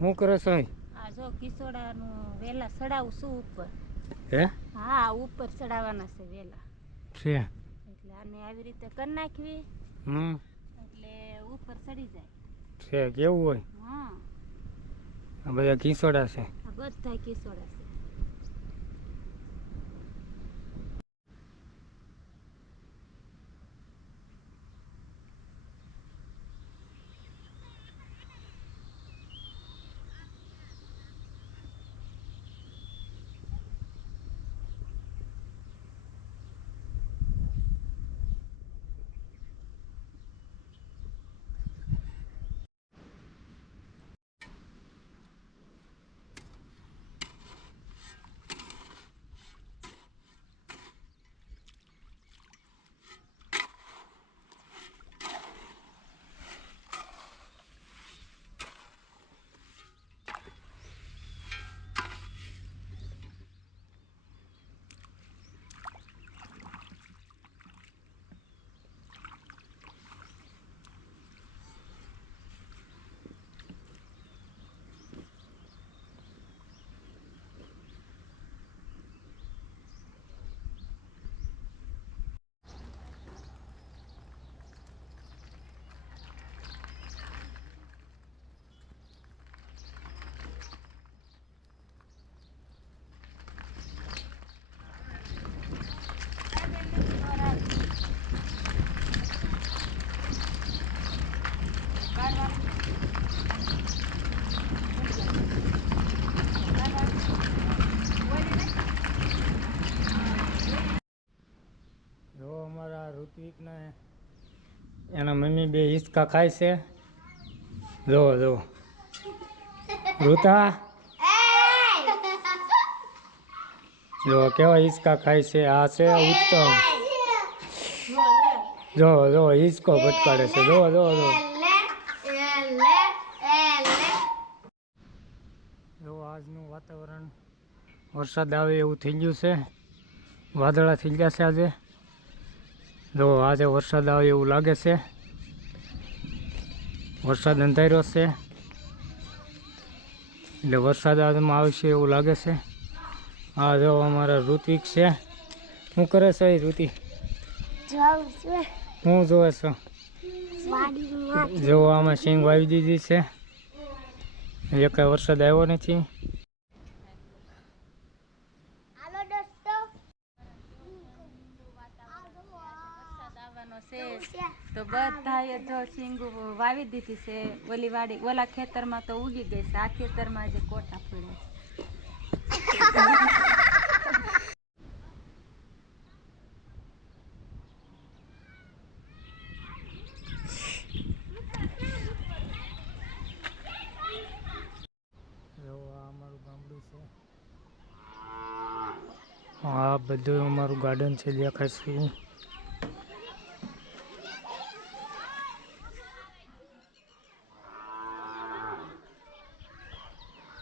હું કરે છે આ જો કિસોડાનું વેલા સડાવું છું ઉપર. હે? હા, ઉપર ચડાવવાના છે વેલા છે એટલે આને આવી રીતે કરી નાખવી એટલે ઉપર ચડી જાય છે કેવું હોય? હા, આ બધા ઘીસોડા છે. આ બધા કિસોડા છે. જો અમારા ઋત્વિકને એના મમ્મી બે હિંચકા ખાય છે. જો જો ઋતા જો કેવા હિંચકા ખાય છે. આ છે ઉત્તમ. જો જો હિંચકો ભટકાડે છે. જો જો જો જો આજનું વાતાવરણ વરસાદ આવે એવું થઈ ગયું છે. વાદળા થઈ ગયા છે આજે. જો આજે વરસાદ આવે એવું લાગે છે. વરસાદ અંધાર્યો છે એટલે વરસાદ આજમાં આવશે એવું લાગે છે. આ જો અમારા ઋત્વિક છે. શું કરે છે એ ઋતિ? હું જોવે છો? જો આમાં સિંગ વાવી દીધી છે. એક વરસાદ આવ્યો નથી. તો બધાએ જો સિંગુ વાવી દીધી છે. ઓલી વાડી ઓલા ખેતરમાં તો ઉગી ગઈ છે. આ ખેતરમાં જે કોટા પડ્યા આ બધું અમારું ગાર્ડન છે દેખાય છે.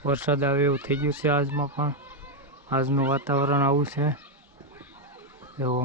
વરસાદ આવે એવું થઈ ગયું છે આજમાં પણ. આજનું વાતાવરણ આવું છે. એવો